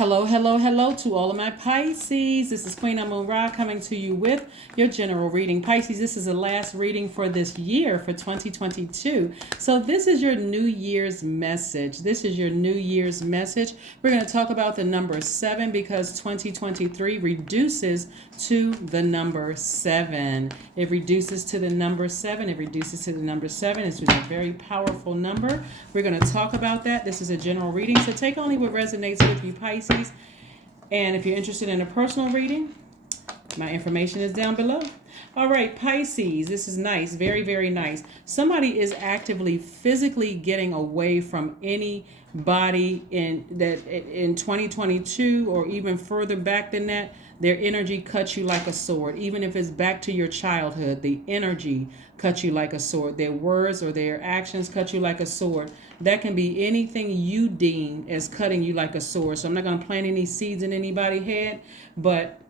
Hello, hello, hello to all of my Pisces. This is Queen Amun Ra coming to you with your general reading. Pisces, this is the last reading for this year for 2022. So this is your New Year's message. This is your New Year's message. We're going to talk about the number 7 because 2023 reduces to the number 7. It reduces to the number 7. It reduces to the number 7. It's a very powerful number. We're going to talk about that. This is a general reading, so take only what resonates with you, Pisces. And if you're interested in a personal reading, my information is down below. All right, Pisces, this is nice. Very, very nice. Somebody is actively physically getting away from anybody in 2022 or even further back than that. Their energy cuts you like a sword. Even if it's back to your childhood, the energy cuts you like a sword. Their words or their actions cut you like a sword. That can be anything you deem as cutting you like a sword. So I'm not going to plant any seeds in anybody's head, but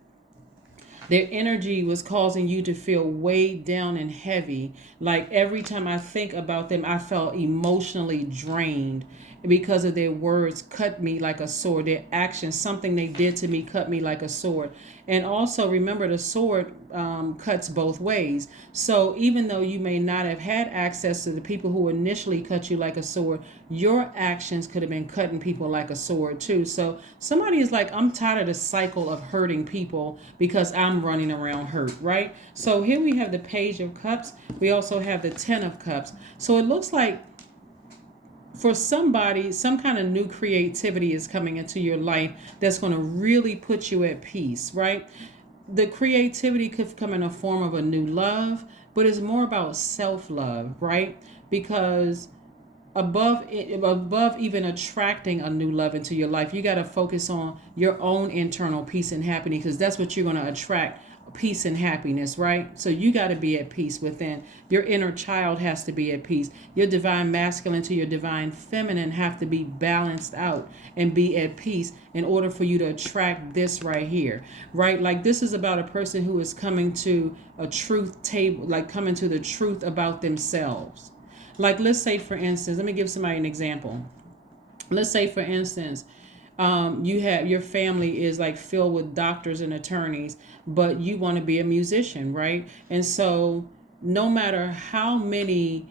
their energy was causing you to feel weighed down and heavy. Like every time I think about them, I felt emotionally drained because of their words cut me like a sword. Their actions, something they did to me, cut me like a sword. And also remember, the sword cuts both ways. So even though you may not have had access to the people who initially cut you like a sword, your actions could have been cutting people like a sword too. So somebody is like, I'm tired of the cycle of hurting people because I'm running around hurt, right? So here we have the Page of Cups. We also have the Ten of Cups. So it looks like for somebody, some kind of new creativity is coming into your life that's going to really put you at peace, right? The creativity could come in a form of a new love, but it's more about self-love, right? Because above even attracting a new love into your life, you got to focus on your own internal peace and happiness, because that's what you're going to attract, peace and happiness, right? So you got to be at peace within. Your inner child has to be at peace. Your divine masculine to your divine feminine have to be balanced out and be at peace in order for you to attract this right here, right? Like this is about a person who is coming to a truth table, like coming to the truth about themselves. Like let's say for instance, let me give somebody an example. Let's say for instance, you have your family is like filled with doctors and attorneys, but you want to be a musician, right? And so no matter how many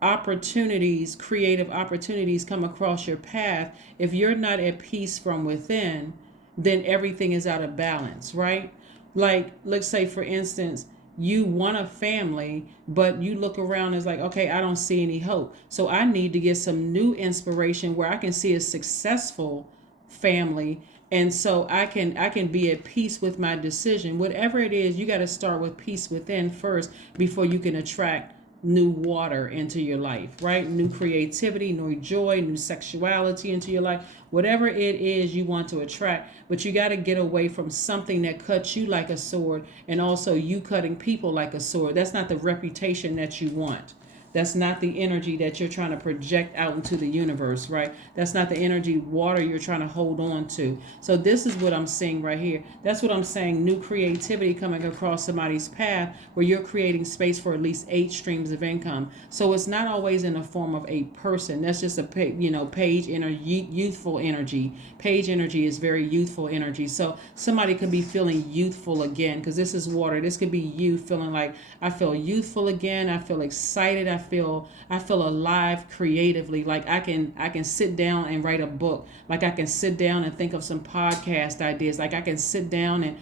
opportunities, creative opportunities come across your path, if you're not at peace from within, then everything is out of balance, right? Like let's say for instance, you want a family, but you look around and it's like, okay, I don't see any hope. So I need to get some new inspiration where I can see a successful family. And so I can be at peace with my decision. Whatever it is, you got to start with peace within first before you can attract new water into your life, right? New creativity, new joy, new sexuality into your life, whatever it is you want to attract. But you got to get away from something that cuts you like a sword and also you cutting people like a sword. That's not the reputation that you want. That's not the energy that you're trying to project out into the universe, right? That's not the energy water you're trying to hold on to. So this is what I'm seeing right here. That's what I'm saying. New creativity coming across somebody's path where you're creating space for at least 8 streams of income. So it's not always in the form of a person. That's just a page energy, youthful energy. Page energy is very youthful energy. So somebody could be feeling youthful again because this is water. This could be you feeling like I feel youthful again. I feel excited. I feel alive creatively. Like I can sit down and write a book. Like I can sit down and think of some podcast ideas. Like I can sit down and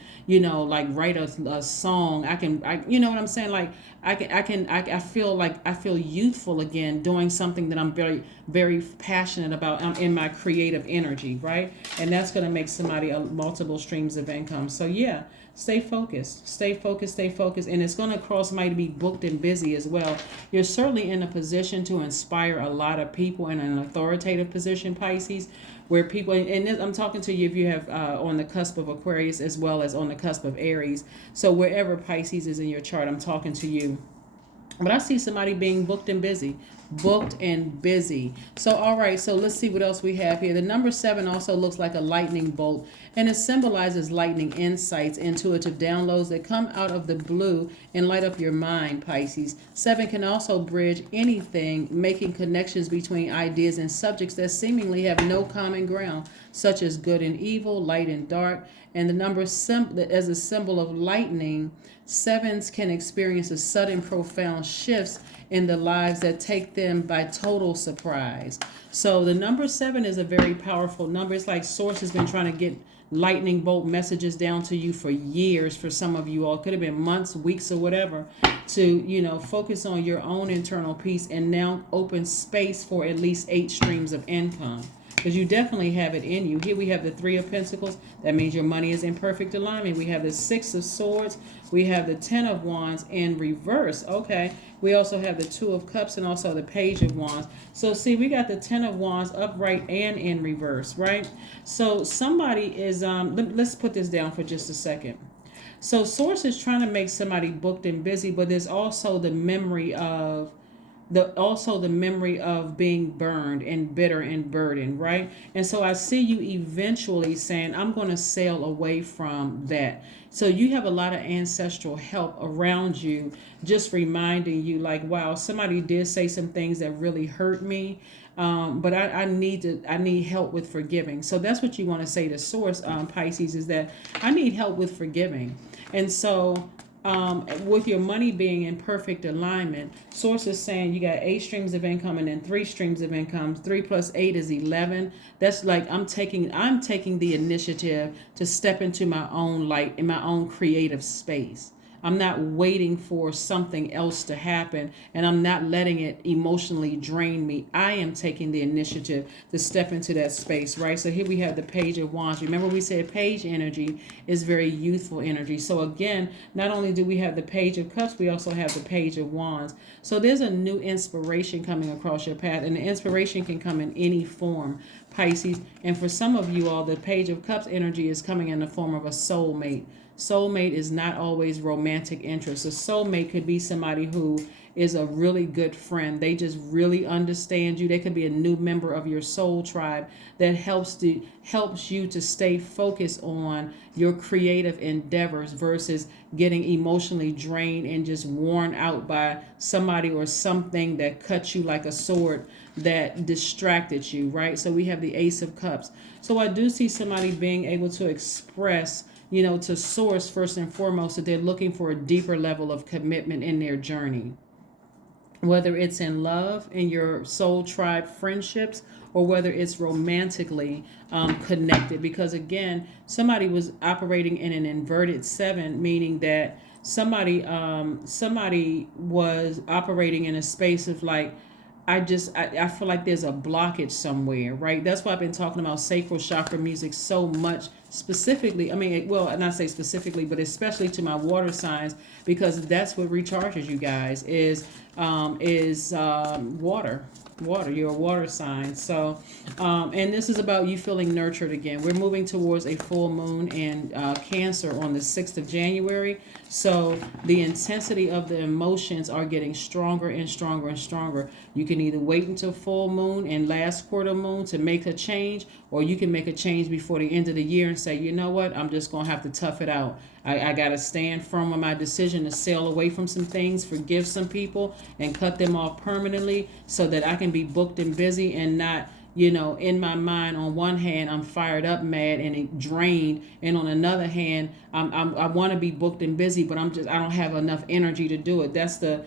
like write a song. You know what I'm saying? Like I feel like I feel youthful again doing something that I'm very, very passionate about. I'm in my creative energy, right? And that's going to make somebody multiple streams of income. So yeah, stay focused, stay focused, stay focused. And it's going to cross might be booked and busy as well. You're certainly in a position to inspire a lot of people in an authoritative position, Pisces, where people, and I'm talking to you if you have on the cusp of Aquarius as well as on the cusp of Aries. So wherever Pisces is in your chart, I'm talking to you. But I see somebody being booked and busy. Booked and busy. So, all right. So let's see what else we have here. The number 7 also looks like a lightning bolt. And it symbolizes lightning insights, intuitive downloads that come out of the blue and light up your mind, Pisces. 7 can also bridge anything, making connections between ideas and subjects that seemingly have no common ground. such as good and evil, light and dark. And the number as a symbol of lightning, sevens can experience a sudden, profound shifts in the lives that take them by total surprise. So the number 7 is a very powerful number. It's like Source has been trying to get lightning bolt messages down to you for years. For some of you all, it could have been months, weeks, or whatever, to focus on your own internal peace and now open space for at least 8 streams of income, because you definitely have it in you. Here we have the 3 of Pentacles. That means your money is in perfect alignment. We have the 6 of Swords. We have the 10 of Wands in reverse. Okay. We also have the 2 of Cups and also the Page of Wands. So see, we got the 10 of Wands upright and in reverse, right? So somebody is, let's put this down for just a second. So Source is trying to make somebody booked and busy, but there's also the memory of being burned and bitter and burdened, right? And so I see you eventually saying, I'm going to sail away from that. So you have a lot of ancestral help around you, just reminding you like, wow, somebody did say some things that really hurt me. But I need help with forgiving. So that's what you want to say to Source, Pisces, is that I need help with forgiving. And so with your money being in perfect alignment, Source is saying you got 8 streams of income and then 3 streams of income. 3 plus 8 is 11. That's like I'm taking the initiative to step into my own light in my own creative space. I'm not waiting for something else to happen, and I'm not letting it emotionally drain me. I am taking the initiative to step into that space, right? So here we have the Page of Wands. Remember we said Page energy is very youthful energy. So again, not only do we have the Page of Cups, we also have the Page of Wands. So there's a new inspiration coming across your path, and the inspiration can come in any form, Pisces. And for some of you all, the Page of Cups energy is coming in the form of a soulmate. Soulmate is not always romantic interest. A soulmate could be somebody who is a really good friend. They just really understand you. They could be a new member of your soul tribe that helps you to stay focused on your creative endeavors versus getting emotionally drained and just worn out by somebody or something that cut you like a sword that distracted you, right? So we have the Ace of Cups. So I do see somebody being able to express to Source first and foremost that they're looking for a deeper level of commitment in their journey, whether it's in love, in your soul tribe friendships, or whether it's romantically connected. Because again, somebody was operating in an inverted 7, meaning that somebody was operating in a space of like, I feel like there's a blockage somewhere, right? That's why I've been talking about sacral chakra music so much, specifically. I mean, well, not say specifically, but especially to my water signs, because that's what recharges you guys is water. You're a water sign. So and this is about you feeling nurtured again. We're moving towards a full moon in Cancer on the 6th of January. So the intensity of the emotions are getting stronger and stronger and stronger. You can either wait until full moon and last quarter moon to make a change, or you can make a change before the end of the year and say, you know what, I'm just going to have to tough it out. I got to stand firm on my decision to sail away from some things, forgive some people, and cut them off permanently so that I can be booked and busy and not, in my mind, on one hand, I'm fired up, mad, and drained. And on another hand, I want to be booked and busy, but I don't have enough energy to do it. That's the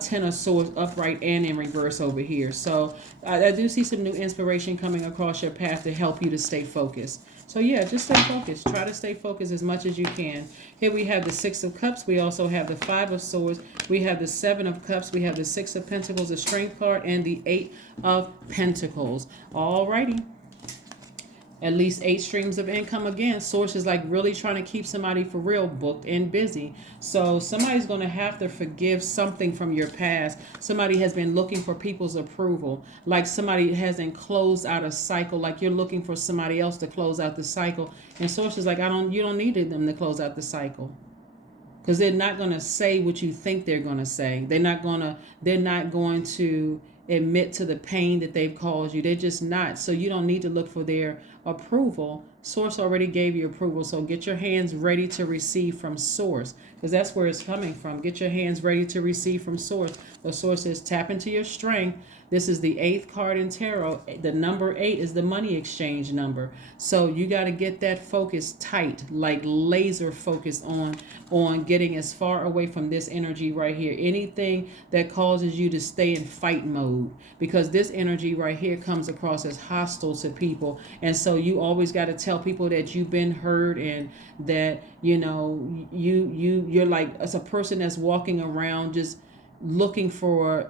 10 of Swords upright and in reverse over here. So I do see some new inspiration coming across your path to help you to stay focused. So yeah, just stay focused. Try to stay focused as much as you can. Here we have the 6 of Cups. We also have the 5 of Swords. We have the 7 of Cups. We have the 6 of Pentacles, the Strength card, and the 8 of Pentacles. Alrighty. At least 8 streams of income again. Source is like really trying to keep somebody for real booked and busy. So somebody's going to have to forgive something from your past. Somebody has been looking for people's approval. Like somebody hasn't closed out a cycle. Like you're looking for somebody else to close out the cycle. And Source is like, you don't need them to close out the cycle. Because they're not going to say what you think they're going to say. They're not going to admit to the pain that they've caused you. They're just not. So you don't need to look for their approval. Source already gave you approval. So get your hands ready to receive from Source, because that's where it's coming from. Get your hands ready to receive from Source. The Source says tap into your strength. This is the eighth card in tarot. The number 8 is the money exchange number. So you got to get that focus tight, like laser focused on getting as far away from this energy right here. Anything that causes you to stay in fight mode, because this energy right here comes across as hostile to people. And so you always got to tell people that you've been hurt, and that you're like, as a person that's walking around just looking for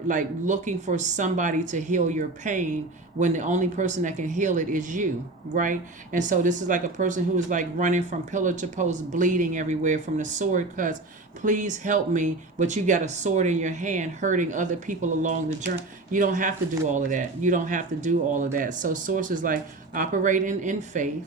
somebody to heal your pain, when the only person that can heal it is you, right? And so this is like a person who is like running from pillar to post, bleeding everywhere from the sword cuts. Please help me, but you got a sword in your hand, hurting other people along the journey. You don't have to do all of that. You don't have to do all of that. So source is like, operating in faith.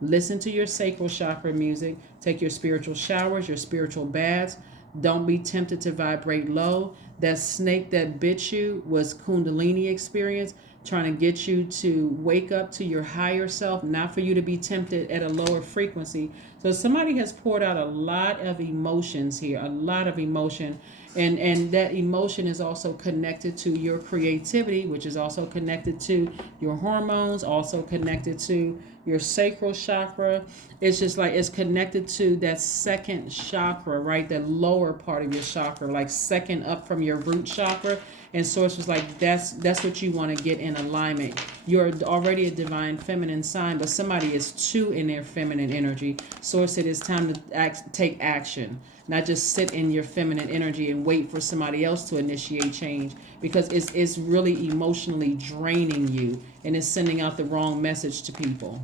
Listen to your sacral chakra music. Take your spiritual showers, your spiritual baths. Don't be tempted to vibrate low. That snake that bit you was Kundalini experience, trying to get you to wake up to your higher self, not for you to be tempted at a lower frequency. So somebody has poured out a lot of emotions here, a lot of emotion. And that emotion is also connected to your creativity, which is also connected to your hormones, also connected to your sacral chakra. It's just like, it's connected to that second chakra, right? That lower part of your chakra, like second up from your root chakra. And source was like, that's what you want to get in alignment. You're already a divine feminine sign, but somebody is too in their feminine energy. Source said it's time to take action, not just sit in your feminine energy and wait for somebody else to initiate change, because it's really emotionally draining you, and it's sending out the wrong message to people.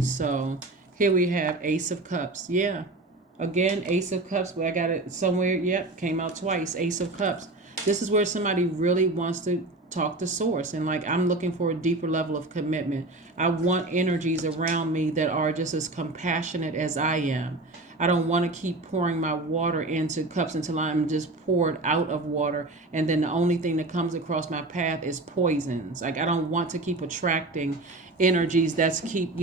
So here we have Ace of Cups. Yeah. Again, Ace of Cups, but I got it somewhere. Yep, came out twice. Ace of Cups. This is where somebody really wants to talk to source, and like, I'm looking for a deeper level of commitment. I want energies around me that are just as compassionate as I am. I don't want to keep pouring my water into cups until I'm just poured out of water, and then the only thing that comes across my path is poisons. Like, I don't want to keep attracting energies that's keep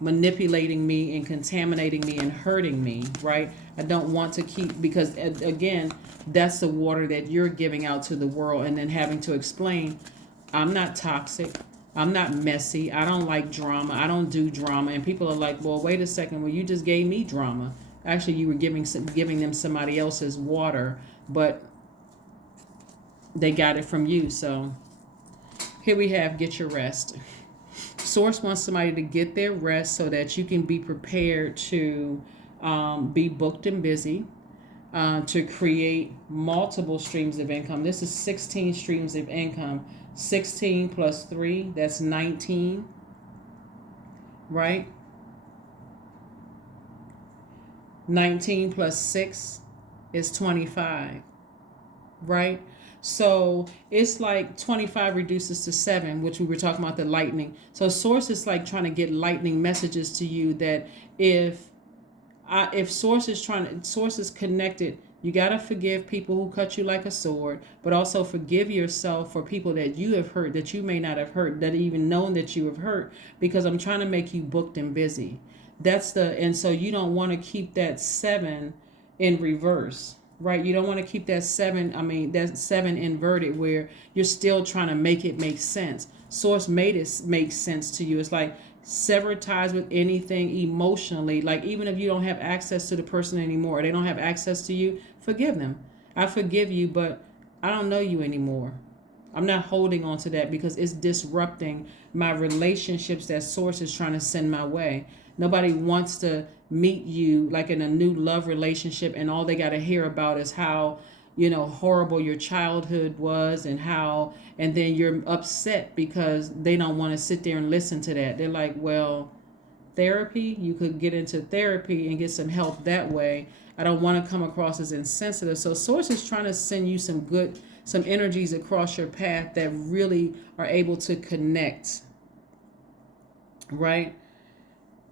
manipulating me and contaminating me and hurting me, right? I don't want to keep, because again, that's the water that you're giving out to the world, and then having to explain, I'm not toxic, I'm not messy, I don't like drama, I don't do drama. And people are like, well, wait a second, well, you just gave me drama. Actually, you were giving them somebody else's water, but they got it from you. So here we have, get your rest. Source wants somebody to get their rest so that you can be prepared to be booked and busy, to create multiple streams of income. This is 16 streams of income. 16 plus 3, that's 19, right? 19 plus 6 is 25, right? So it's like 25 reduces to 7, which we were talking about, the lightning. So source is like trying to get lightning messages to you, that if source is connected, you got to forgive people who cut you like a sword, but also forgive yourself for people that you have hurt, that you may not have hurt, that even known that you have hurt, because I'm trying to make you booked and busy. And so you don't want to keep that 7 in reverse, right? You don't want to keep that 7 inverted, where you're still trying to make it make sense. Source made it make sense to you. It's like, sever ties with anything emotionally. Like, even if you don't have access to the person anymore, or they don't have access to you, forgive them. I forgive you, but I don't know you anymore. I'm not holding on to that, because it's disrupting my relationships that source is trying to send my way. Nobody wants to meet you like in a new love relationship, and all they got to hear about is how horrible your childhood was, and then you're upset because they don't want to sit there and listen to that. They're like, well, therapy, you could get into therapy and get some help that way. I don't want to come across as insensitive. So source is trying to send you some energies across your path that really are able to connect, right?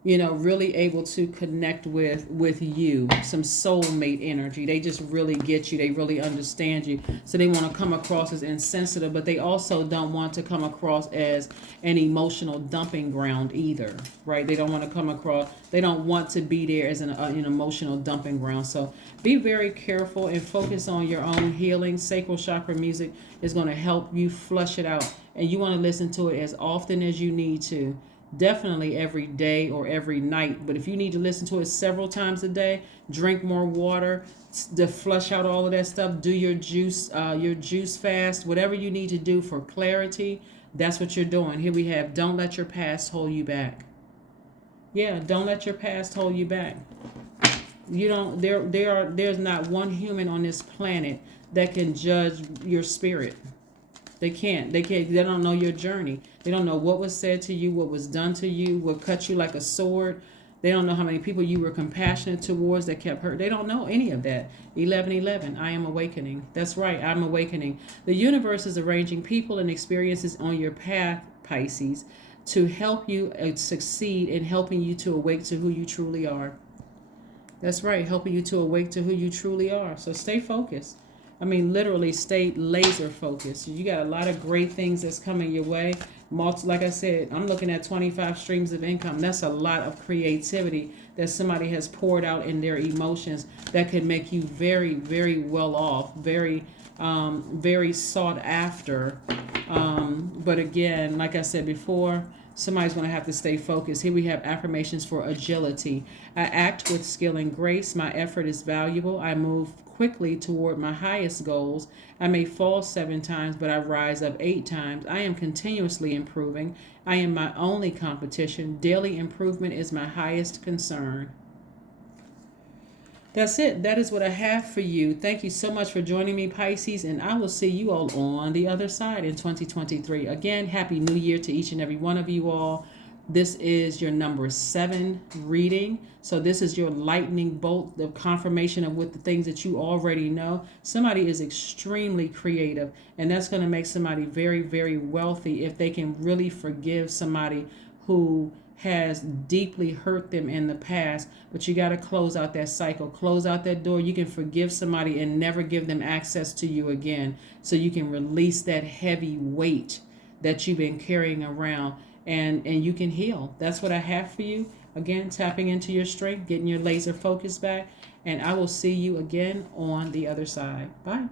really able to connect with you, some soulmate energy. They just really get you. They really understand you. So they want to come across as insensitive, but they also don't want to come across as an emotional dumping ground either, right? They don't want to come across. They don't want to be there as an emotional dumping ground. So be very careful and focus on your own healing. Sacral chakra music is going to help you flush it out, and you want to listen to it as often as you need to. Definitely every day or every night, but if you need to listen to it several times a day, drink more water to flush out all of that stuff. Do your juice fast, whatever you need to do for clarity. That's what you're doing. Here we have, don't let your past hold you back. Yeah, don't let your past hold you back. You don't. There's not one human on this planet that can judge your spirit. They can't. They can't. They don't know your journey. They don't know what was said to you, what was done to you, what cut you like a sword. They don't know how many people you were compassionate towards that kept hurt. They don't know any of that. 1111, I am awakening. That's right, I'm awakening. The universe is arranging people and experiences on your path, Pisces, to help you succeed in helping you to awake to who you truly are. That's right, helping you to awake to who you truly are. So stay focused. I mean, literally stay laser focused. You got a lot of great things that's coming your way. Like I said, I'm looking at 25 streams of income. That's a lot of creativity that somebody has poured out in their emotions that could make you very, very well off, very, very sought after. But again, like I said before, somebody's going to have to stay focused. Here we have affirmations for agility. I act with skill and grace. My effort is valuable. I move quickly toward my highest goals. I may fall 7 times, but I rise up 8 times. I am continuously improving. I am my only competition. Daily improvement is my highest concern. That's it. That is what I have for you. Thank you so much for joining me, Pisces, and I will see you all on the other side in 2023. Again, Happy New Year to each and every one of you all. This is your number 7 reading. So this is your lightning bolt, the confirmation of what the things that you already know. Somebody is extremely creative, and that's going to make somebody very, very wealthy if they can really forgive somebody who has deeply hurt them in the past. But you got to close out that cycle, close out that door. You can forgive somebody and never give them access to you again, so you can release that heavy weight that you've been carrying around, and you can heal. That's what I have for you. Again, tapping into your strength, getting your laser focus back, and I will see you again on the other side. Bye.